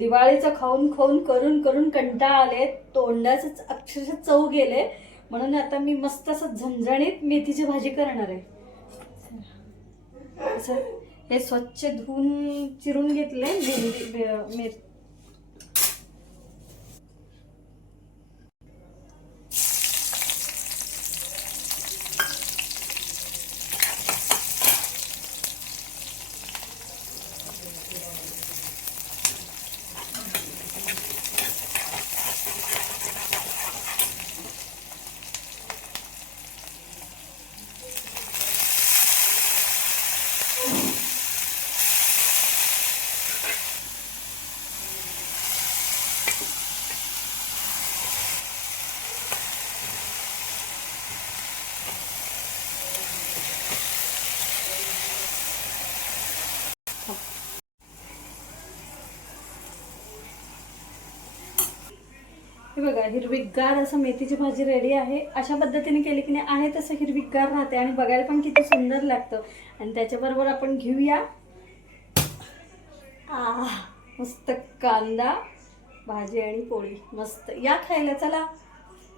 दिवाळीचं खाऊन खाऊन करून करून कंटाळा आले, तोंडाच अक्षरशः चव गेले. म्हणून आता मी मस्त असं झणझणीत मेथीची भाजी करणार आहे. असं हे स्वच्छ धुवून चिरून घेतले मेथी. हे बघा, हिरवीगार असं मेथीची भाजी रेडी आहे. अशा पद्धतीने केली की नाही आहे तसं हिरवीगार राहते आणि बघायला पण किती सुंदर लागतं. आणि त्याच्याबरोबर आपण घेऊया मस्त कांदा भाजी आणि पोळी. मस्त या खायला, चला.